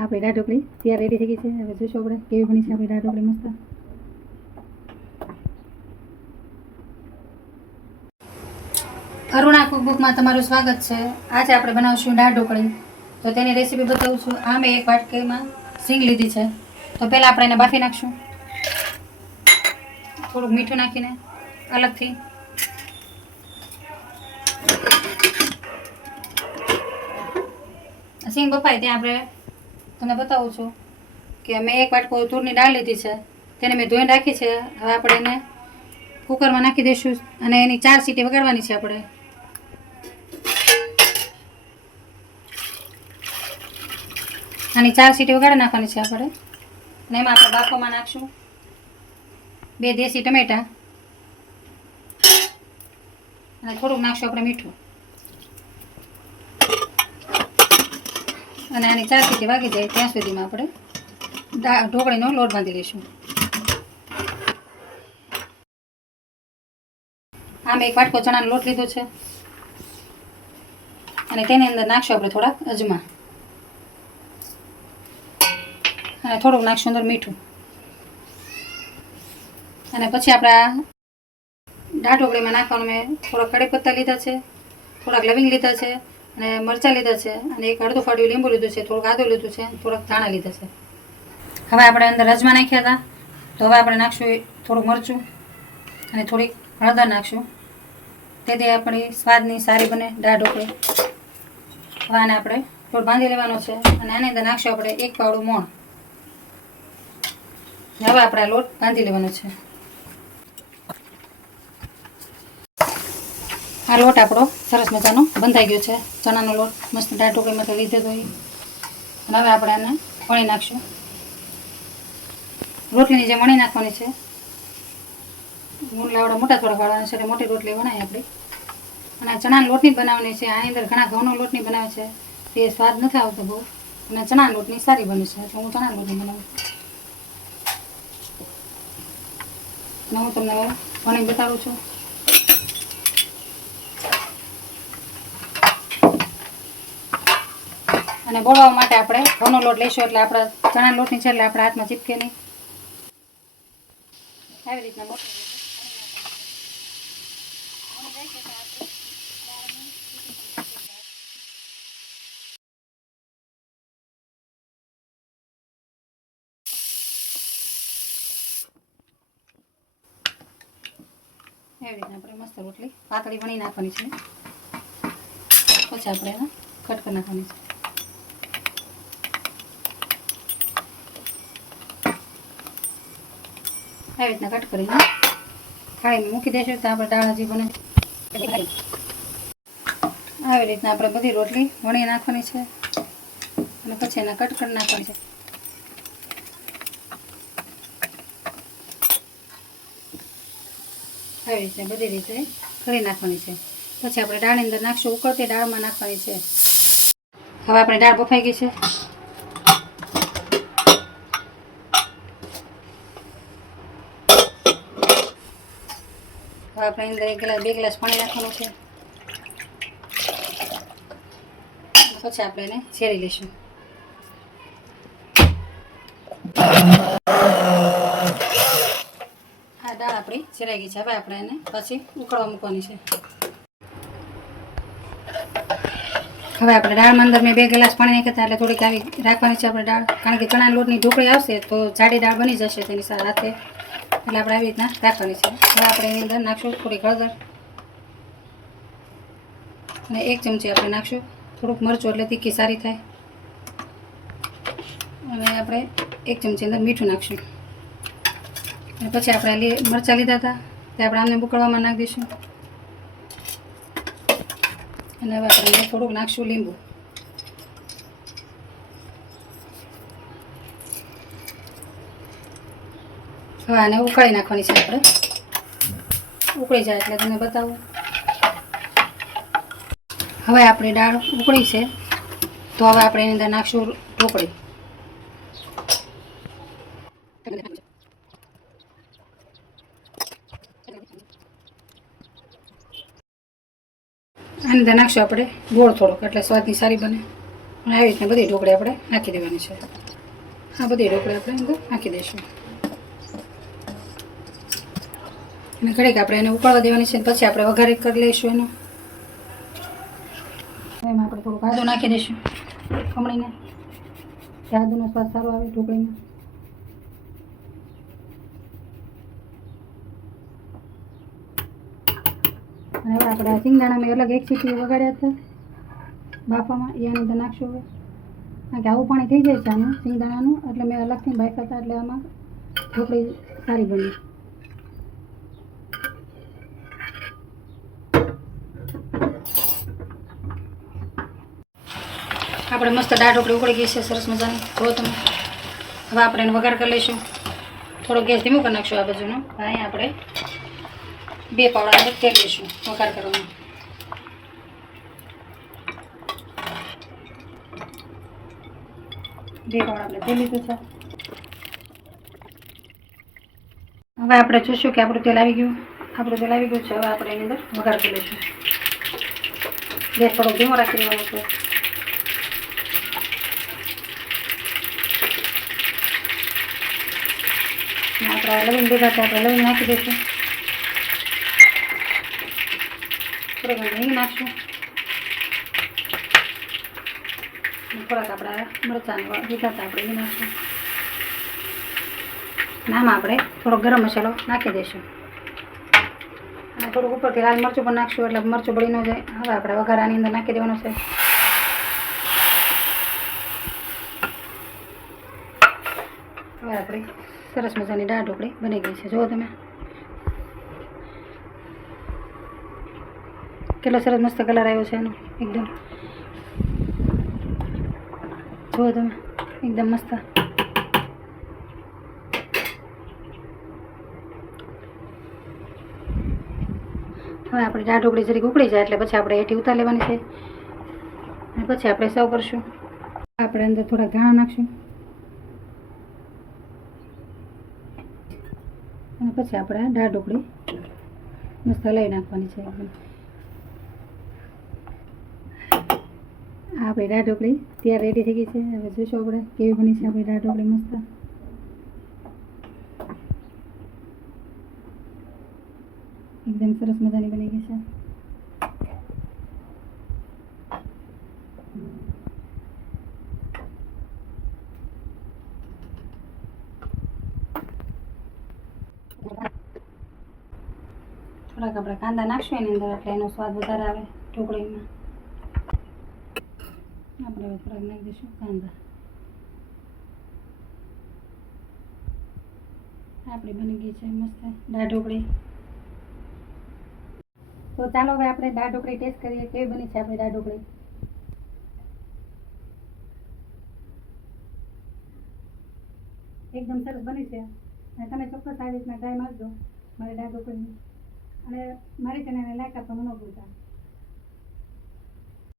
આપણી દાળ ઢોકળી તૈયાર રેડી થઈ ગઈ છે. હવે જોઈશું આપણે કેવી બની છે આપણી દાળ ઢોકળી મસ્ત. અરુણા કુકબુકમાં તમારું સ્વાગત છે. આજે આપણે બનાવશું દાળ ઢોકળી. તો તેની રેસીપી બતાવું છું. આ મેં એક વાટકીમાં સિંગ લીધી છે. તો પહેલાં આપણે એને બાફી નાખશું થોડુંક મીઠું નાખીને અલગથી. સિંગ બફાય ત્યાં આપણે તમને બતાવું છું કે મેં એક વાટકો તુરની દાળ લીધી છે. તેને મેં ધોઈને રાખી છે. હવે આપણે એને કુકરમાં નાખી દઈશું અને એની 4 સીટી વગાડવાની છે. આપણે આની 4 સીટી વગાડી નાખવાની છે આપણે. અને એમાં આપણે બાફવામાં નાખશું 2 દેશી ટમેટા અને થોડુંક નાખશું આપણે મીઠું. અને આની 4 સીટી વાગી જાય ત્યાં સુધીમાં આપણે ઢોકળીનો લોટ બાંધી લઈશું. આમ એક વાટકો ચણાનો લોટ લીધો છે અને તેની અંદર નાખશું આપણે થોડાક અજમા અને થોડુંક નાખશું અંદર મીઠું. અને પછી આપણા દાળ ઢોકળીમાં નાખવાનું મેં થોડાક કડી પત્તા લીધા છે, થોડાક લવિંગ લીધા છે અને મરચાં લીધા છે અને એક અડધું ફાડ્યું લીંબુ લીધું છે, થોડુંક આદું લીધું છે, થોડાક ધાણા લીધા છે. હવે આપણે અંદર અજમા નાખ્યા હતા તો હવે આપણે નાખશું થોડુંક મરચું અને થોડીક હળદર નાખશું. તેથી આપણી સ્વાદની સારી બને દાળ ઢોકળી. હવે આને આપણે લોટ બાંધી લેવાનો છે અને આની અંદર નાખશું આપણે 1 પાવડું મોણ. હવે આપણે આ લોટ બાંધી લેવાનો છે. આ લોટ આપણો સરસ મજાનો બંધાઈ ગયો છે. ચણાનો લોટ મસ્ત દાળ ઢોકળીમાંથી લીધો તો અને હવે આપણે આને વણી નાખશું. રોટલીની જે વણી નાખવાની છે. મુરલાવાળા મોટા થોડા વાળવાના છે એટલે મોટી રોટલી વણાય આપણી. અને ચણાના લોટની બનાવવાની છે. આની અંદર ઘણા ઘઉંનો લોટની બનાવે છે તે સ્વાદ નથી આવતો બહુ, અને ચણાના લોટની સારી બને છે એટલે હું ચણાના લોટની બનાવું. અને હું તમને વણી બતાવું છું. અને બોળવા માટે આપણે ઘઉંનો લોટ લઈશું એટલે આપણા ચણાના લોટની છે એટલે આપણા હાથમાં ચીપકે નહીં. આવી રીતના આપણે મસ્ત રોટલી પાતળી વણી નાખવાની છે. પછી આપણે એને કટ કરી નાખવાની છે. આવી રીતના કટ કરીને થાળીમાં મૂકી દઈશું તો આપણે દાળ હજી બને. આવી રીતના આપણે બધી રોટલી વણી નાખવાની છે અને પછી એને કટ કરી નાખવાની છે. આવી રીતે બધી રીતે કરી નાખવાની છે. પછી આપણે દાળની અંદર નાખશું. ઉકળતી દાળમાં નાખવાની છે. હવે આપણે દાળ બફાઈ ગઈ છે. હવે આપણે અંદર 2 ગ્લાસ પાણી નાખવાનું છે. પછી આપણે એને ઝેરી લઈશું. આ દાળ આપણી ઝેરાઈ ગઈ છે. હવે આપણે એને પછી ઉકળવા મૂકવાની છે. હવે આપણે દાળમાં અંદર મેં 2 ગ્લાસ પાણી નાખ્યા એટલે થોડીક આવી રાખવાની છે આપણે દાળ, કારણ કે ચણાના લોટની ઢોકળી આવશે તો જાડી દાળ બની જશે તેની સાથે, એટલે આપણે આવી રીતના રાખવાની છે. હવે આપણે એની અંદર નાખશું થોડીક હળદર અને 1 ચમચી આપણે નાખશું થોડુંક મરચું એટલે તીખી સારી થાય. અને આપણે 1 ચમચી અંદર મીઠું નાખશું. અને પછી આપણે મરચાં લીધા હતા તે આપણે આમને ઉકળવામાં નાખી દઈશું. અને હવે આપણે થોડુંક નાખશું લીંબુ. હવે આને ઉકાળી નાખવાની છે આપણે. ઉકળી જાય એટલે તમને બતાવું. હવે આપણી દાળ ઉકળી છે તો હવે આપણે એની અંદર નાખશું ઢોકળી. આની અંદર નાખશું આપણે ગોળ થોડોક એટલે સ્વાદની સારી બને. અને આવી રીતના બધી ઢોકળી આપણે નાખી દેવાની છે. આ બધી ઢોકળી આપણે અંદર નાખી દઈશું અને ઘડીક આપણે એને ઉકળવા દેવાની છે. પછી આપણે વઘાર કરી લઈશું એનો. એમાં આપણે થોડુંક આદું નાખી દઈશું ખમણીને, આદુનો સ્વાદ સારો આવે ઢોકળીમાં. અને હવે આપણે આ સિંગદાણા મેં અલગ એક સીટી વગાડ્યા હતા બાફામાં, એ આની અંદર નાખશું હવે. કારણ કે આવું પાણી થઈ જાય છે આનું સિંગદાણાનું, એટલે મેં અલગથી બાફ્યા હતા, એટલે આમાં ઢોકળી સારી બની. આપણે મસ્ત દાળ ઢોકળી ઉકળી ગઈ છે સરસ મજાની, જો તમે. હવે આપણે એને વઘાર કરી લઈશું. થોડો ગેસ ધીમો કરી નાખશું આ બાજુનો. અહીંયા આપણે 2 પાવડા અંદર તેલ લઈશું વઘાર કરવાનું. બે પાવડા આપણે તેલ લીધું છે. હવે આપણે જોઈશું કે આપણું તેલ આવી ગયું. આપણું તેલ આવી ગયું છે. હવે આપણે એની અંદર વઘાર કરી લઈશું. ગેસ થોડો ધીમો રાખી દેવાનો છે. આપણે લવિંગ લીધા છે, આપણે લવિંગ નાખી દઈશું. થોડોક હિંગ નાખશું. થોડાક આપણા મરચાં લીધા હતા આપણે એ નાખશું. આમાં આપણે થોડો ગરમ મસાલો નાખી દઈશું અને થોડુંક ઉપરથી લાલ મરચું પણ નાખશું, એટલે મરચું બળી ન જાય. હવે આપણે વઘાર આની અંદર નાખી દેવાનું છે. હવે આપણી સરસ મજાની દાળ ઢોકળી બની ગઈ છે. જુઓ તમે કેટલો સરસ મસ્ત કલર આવ્યો છે એનો એકદમ. જુઓ તમે એકદમ મસ્ત. હવે આપણે દાળ ઢોકળી જરીક ઉકળી જાય એટલે પછી આપણે એથી ઉતાર લેવાની છે અને પછી આપણે સર્વ કરશું. આપણે અંદર થોડા ધાણા નાખશું અને પછી આપણે દાળ ઢોકળી મસ્ત હલાવી નાખવાની છે એકદમ. આપણી દાળ ઢોકળી તૈયાર રેડી થઈ ગઈ છે. હવે જોઈશું આપણે કેવી બની છે આપણી દાળ ઢોકળી મસ્ત. એકદમ સરસ મજાની બની ગઈ છે. થોડાક આપણે કાંદા નાખશું એની અંદર, એટલે એનો સ્વાદ વધારે આવે ઢોકળીમાં. આપણે હવે થોડાક નાખી દઈશું કાંદા. આપણી બની ગઈ છે મસ્ત દાળ ઢોકળી. તો ચાલો હવે આપણે દાળ ઢોકળી ટેસ્ટ કરીએ કેવી બની છે આપણી દાળ ઢોકળી. એકદમ સરસ બની છે અને તમે ચોક્કસ આવી રીતના ટ્રાય મારજો મારી દાળ ઢોકળીની. અને મારી ચેનલને લાઈક આપવાનું ન ભૂલતા.